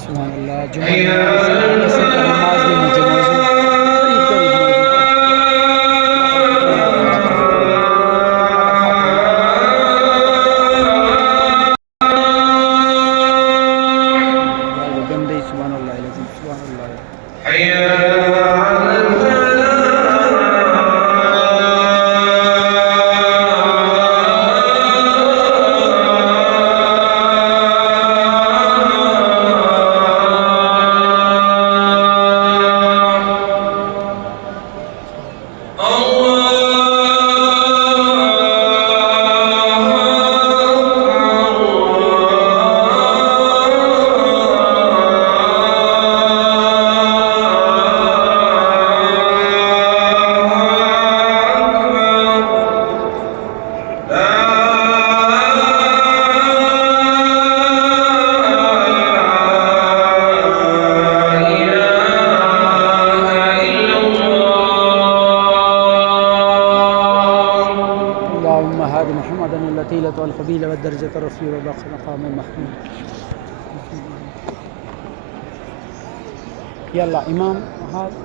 सुभान अल्लाह। जुम्मा नमाज का नमाज भी नीचे मौजूद करीब करीब मौजूद है। गंदे सुभान अल्लाह सुभान अल्लाह। محمدا اللطيلة والفضيلة والدرجة الرفيع وباقي مقام محمود. يلا إمام هذا